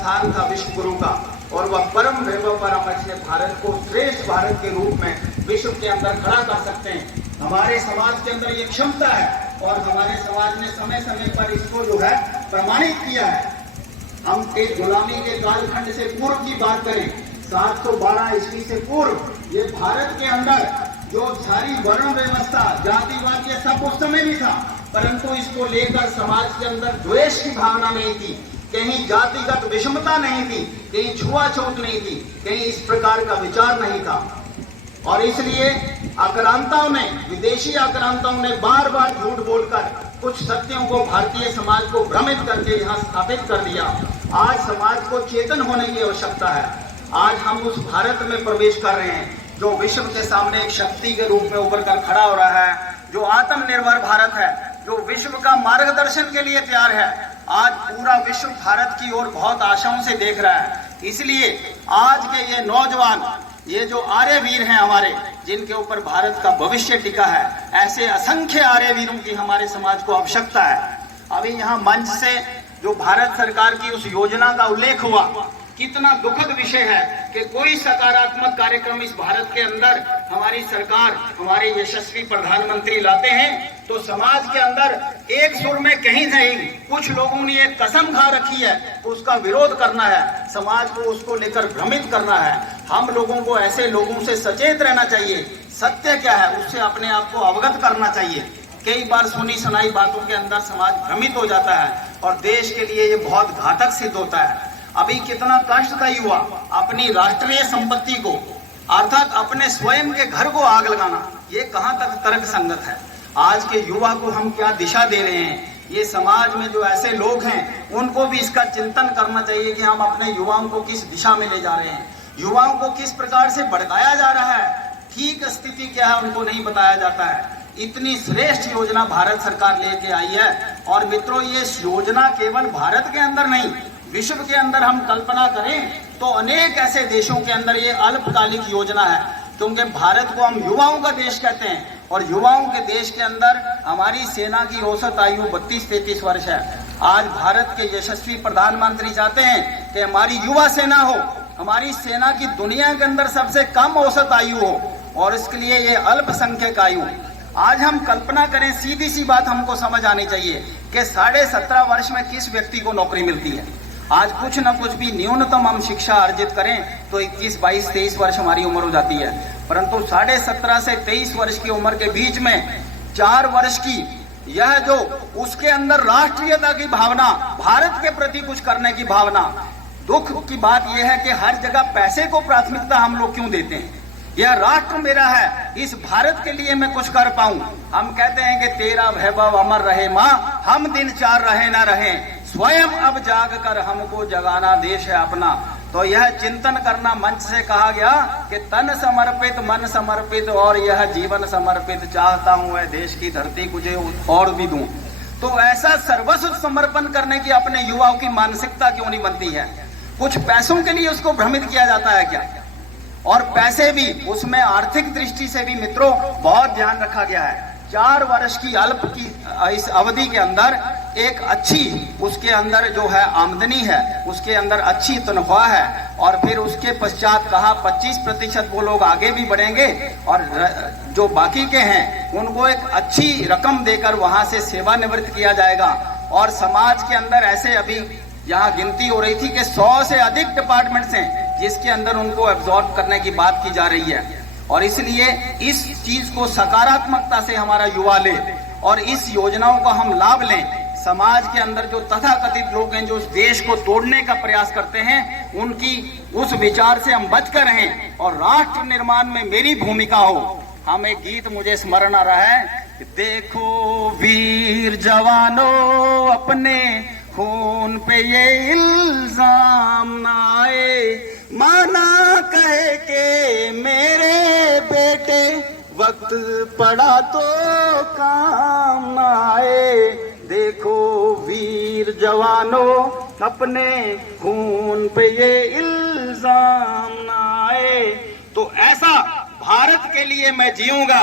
स्थान था विश्व गुरु का, और वह परम वैभव पर से भारत को श्रेष्ठ भारत के रूप में विश्व के अंदर खड़ा कर सकते हैं। हमारे समाज के अंदर ये क्षमता है और हमारे समाज ने समय समय पर इसको जो है प्रमाणित किया है। हम एक गुलामी के कालखंड से पूर्व की बात करें, 712 ईस्वी से पूर्व ये भारत के अंदर जो सारी वर्ण व्यवस्था, जातिवाद, ये सब उस समय भी था, परंतु इसको लेकर समाज के अंदर द्वेष की भावना नहीं थी, कहीं जातिगत विषमता नहीं थी, कहीं छुआछूत नहीं थी, कहीं इस प्रकार का विचार नहीं था। और इसलिए आक्रांताओं ने, विदेशी आक्रांताओं ने बार बार झूठ बोलकर कुछ सत्यों को भारतीय समाज को भ्रमित करके यहाँ स्थापित कर दिया। आज समाज को चेतन होने की आवश्यकता है। आज हम उस भारत में प्रवेश कर रहे हैं जो विश्व के सामने एक शक्ति के रूप में उभर कर खड़ा हो रहा है, जो आत्मनिर्भर भारत है, जो विश्व का मार्गदर्शन के लिए तैयार है। आज पूरा विश्व भारत की ओर बहुत आशाओं से देख रहा है। इसलिए आज के ये नौजवान, ये जो आर्यवीर हैं हमारे, जिनके ऊपर भारत का भविष्य टिका है, ऐसे असंख्य आर्यवीरों की हमारे समाज को आवश्यकता है। अभी यहाँ मंच से जो भारत सरकार की उस योजना का उल्लेख हुआ, कितना दुखद विषय है कि कोई सकारात्मक कार्यक्रम इस भारत के अंदर हमारी सरकार, हमारे यशस्वी प्रधानमंत्री लाते हैं तो समाज के अंदर एक सुर में कहीं नहीं, कुछ लोगों ने एक कसम खा रखी है तो उसका विरोध करना है, समाज को उसको लेकर भ्रमित करना है। हम लोगों को ऐसे लोगों से सचेत रहना चाहिए, सत्य क्या है उससे अपने आप को अवगत करना चाहिए। कई बार सुनी सुनाई बातों के अंदर समाज भ्रमित हो जाता है और देश के लिए ये बहुत घातक सिद्ध होता है। अभी कितना कष्टदायी हुआ अपनी राष्ट्रीय संपत्ति को, अर्थात अपने स्वयं के घर को आग लगाना, ये कहां तक तर्क संगत है। आज के युवा को हम क्या दिशा दे रहे हैं, ये समाज में जो ऐसे लोग हैं उनको भी इसका चिंतन करना चाहिए कि हम अपने युवाओं को किस दिशा में ले जा रहे हैं, युवाओं को किस प्रकार से भड़काया जा रहा है, ठीक स्थिति क्या है उनको नहीं बताया जाता है। इतनी श्रेष्ठ योजना भारत सरकार लेके आई है और मित्रों, ये योजना केवल भारत के अंदर नहीं, विश्व के अंदर हम कल्पना करें तो अनेक ऐसे देशों के अंदर ये अल्पकालिक योजना है, क्योंकि भारत को हम युवाओं का देश कहते हैं और युवाओं के देश के अंदर हमारी सेना की औसत आयु 32-33 वर्ष है। आज भारत के यशस्वी प्रधानमंत्री चाहते हैं कि हमारी युवा सेना हो, हमारी सेना की दुनिया के अंदर सबसे कम औसत आयु हो, और इसके लिए ये अल्पसंख्यक आयु। आज हम कल्पना करें, सीधी सी बात हमको समझ आनी चाहिए कि 17.5 वर्ष में किस व्यक्ति को नौकरी मिलती है। आज कुछ न कुछ भी न्यूनतम हम शिक्षा अर्जित करें तो 21, 22, 23 वर्ष हमारी उम्र हो जाती है, परंतु 17.5 से 23 वर्ष की उम्र के बीच में 4 वर्ष की यह जो उसके अंदर राष्ट्रीयता की भावना, भारत के प्रति कुछ करने की भावना। दुख की बात यह है कि हर जगह पैसे को प्राथमिकता हम लोग क्यों देते हैं। यह राष्ट्र मेरा है, इस भारत के लिए मैं कुछ कर पाऊं। हम कहते हैं कि तेरा वैभव अमर रहे माँ, हम दिन 4 रहे ना रहे, स्वयं अब जाग कर हमको जगाना देश है अपना। तो यह चिंतन करना मंच से कहा गया कि तन समर्पित, मन समर्पित और यह जीवन समर्पित, चाहता हूं वह देश की धरती तुझे और भी दूं। तो ऐसा सर्वस्व समर्पण करने की अपने युवाओं की मानसिकता क्यों नहीं बनती है। कुछ पैसों के लिए उसको भ्रमित किया जाता है क्या, और पैसे भी उसमें आर्थिक दृष्टि से भी मित्रों बहुत ध्यान रखा गया है। 4 वर्ष की अल्प की इस अवधि के अंदर एक अच्छी उसके अंदर जो है आमदनी है, उसके अंदर अच्छी तनख्वाह है, और फिर उसके पश्चात कहा 25% वो लोग आगे भी बढ़ेंगे और जो बाकी के हैं उनको एक अच्छी रकम देकर वहां से सेवानिवृत्त किया जाएगा। और समाज के अंदर ऐसे अभी यहाँ गिनती हो रही थी कि 100 से अधिक डिपार्टमेंट्स हैं जिसके अंदर उनको एब्जॉर्ब करने की बात की जा रही है। और इसलिए इस चीज को सकारात्मकता से हमारा युवा ले और इस योजनाओं का हम लाभ लें। समाज के अंदर जो तथाकथित लोग हैं जो उस देश को तोड़ने का प्रयास करते हैं, उनकी उस विचार से हम बचकर रहें और राष्ट्र निर्माण में मेरी भूमिका हो। हम एक गीत मुझे स्मरण आ रहा है, देखो वीर जवानों अपने खून पे ये इल्जाम ना आए, माना कहे के मेरे बेटे वक्त पड़ा तो काम ना आए। देखो वीर जवानों अपने खून पे ये इल्जाम ना आए। तो ऐसा भारत के लिए मैं जीऊंगा,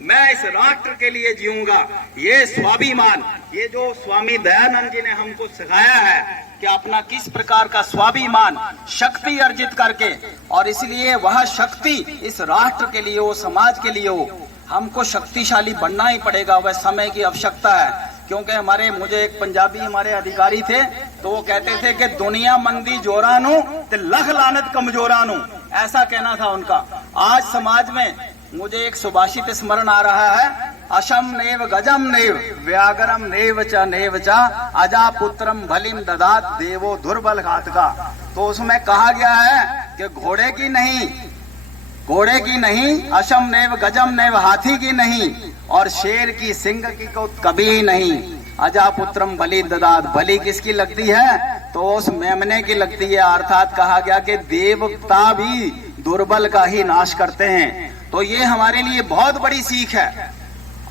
मैं इस राष्ट्र के लिए जीऊंगा। ये स्वाभिमान, ये जो स्वामी दयानंद जी ने हमको सिखाया है कि अपना किस प्रकार का स्वाभिमान शक्ति अर्जित करके, और इसलिए वह शक्ति इस राष्ट्र के लिए हो, समाज के लिए हो, हमको शक्तिशाली बनना ही पड़ेगा। वह समय की आवश्यकता है। क्योंकि मुझे एक पंजाबी हमारे अधिकारी थे, तो वो कहते थे कि दुनिया मंदी जोरानू ते लख लानत कमजोरानू, ऐसा कहना था उनका। आज समाज में मुझे एक सुभाषित स्मरण आ रहा है, अशम नेव गजम नेव व्यागरम नेव च अजा पुत्रम भलिम ददात देवो दुर्बल घातका। तो उसमें कहा गया है कि घोड़े की नहीं, अशम नेव गजम नेव हाथी की नहीं, और शेर की सिंह की को कभी नहीं। अजा पुत्रम बलि ददात, बलि किसकी लगती है? तो उस मेमने की लगती है। अर्थात कहा गया कि देवता भी दुर्बल का ही नाश करते हैं। तो ये हमारे लिए बहुत बड़ी सीख है।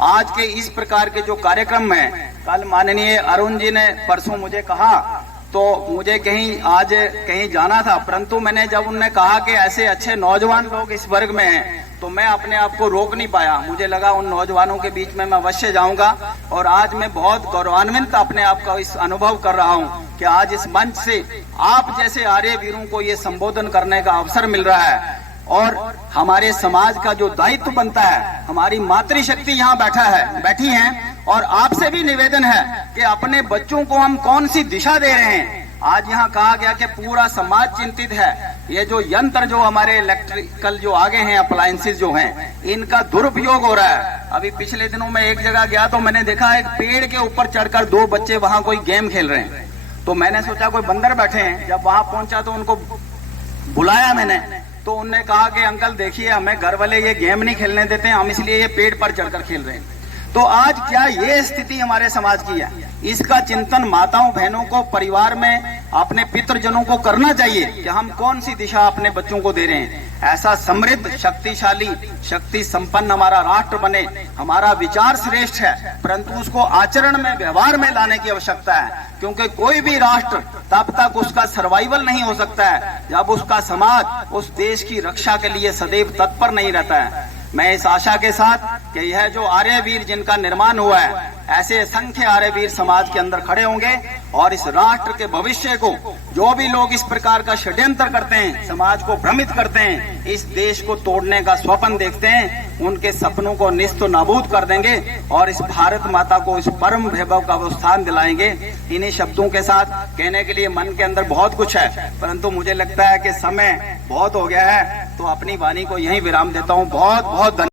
आज के इस प्रकार के जो कार्यक्रम है, कल माननीय अरुण जी ने परसों मुझे कहा, तो मुझे कहीं जाना था, परंतु मैंने जब उन्होंने कहा कि ऐसे अच्छे नौजवान लोग इस वर्ग में हैं, तो मैं अपने आप को रोक नहीं पाया। मुझे लगा उन नौजवानों के बीच में मैं अवश्य जाऊंगा। और आज मैं बहुत गौरवान्वित अपने आप का इस अनुभव कर रहा हूं कि आज इस मंच से आप जैसे आर्य वीरों को ये संबोधन करने का अवसर मिल रहा है। और हमारे समाज का जो दायित्व बनता है, हमारी मातृशक्ति यहाँ बैठी है, और आपसे भी निवेदन है कि अपने बच्चों को हम कौन सी दिशा दे रहे हैं। आज यहाँ कहा गया कि पूरा समाज चिंतित है। ये जो यंत्र जो हमारे इलेक्ट्रिकल जो आगे हैं, अप्लायंसेस जो हैं, इनका दुरुपयोग हो रहा है। अभी पिछले दिनों में एक जगह गया तो मैंने देखा एक पेड़ के ऊपर चढ़कर 2 बच्चे वहां कोई गेम खेल रहे हैं। तो मैंने सोचा कोई बंदर बैठे हैं। जब वहां पहुंचा तो उनको बुलाया मैंने, तो उन्होंने कहा कि अंकल देखिए, हमें घर वाले ये गेम नहीं खेलने देते, हम इसलिए ये पेड़ पर चढ़कर खेल रहे हैं। तो आज क्या ये स्थिति हमारे समाज की है? इसका चिंतन माताओं बहनों को, परिवार में अपने पितृजनों को करना चाहिए कि हम कौन सी दिशा अपने बच्चों को दे रहे हैं। ऐसा समृद्ध, शक्तिशाली, शक्ति संपन्न हमारा राष्ट्र बने। हमारा विचार श्रेष्ठ है, परंतु उसको आचरण में, व्यवहार में लाने की आवश्यकता है। क्योंकि कोई भी राष्ट्र तब तक उसका सर्वाइवल नहीं हो सकता है जब उसका समाज उस देश की रक्षा के लिए सदैव तत्पर नहीं रहता है। मैं इस आशा के साथ कि यह जो आर्यवीर जिनका निर्माण हुआ है, ऐसे असंख्य आर्यवीर समाज के अंदर खड़े होंगे और इस राष्ट्र के भविष्य को, जो भी लोग इस प्रकार का षड्यंत्र करते हैं, समाज को भ्रमित करते हैं, इस देश को तोड़ने का स्वप्न देखते हैं, उनके सपनों को निस्त नाबूद कर देंगे और इस भारत माता को इस परम वैभव का वो स्थान दिलाएंगे। इन्हीं शब्दों के साथ कहने के लिए मन के अंदर बहुत कुछ है, परंतु मुझे लगता है कि समय बहुत हो गया है, तो अपनी वाणी को यहीं विराम देता हूँ। बहुत बहुत धन्यवाद।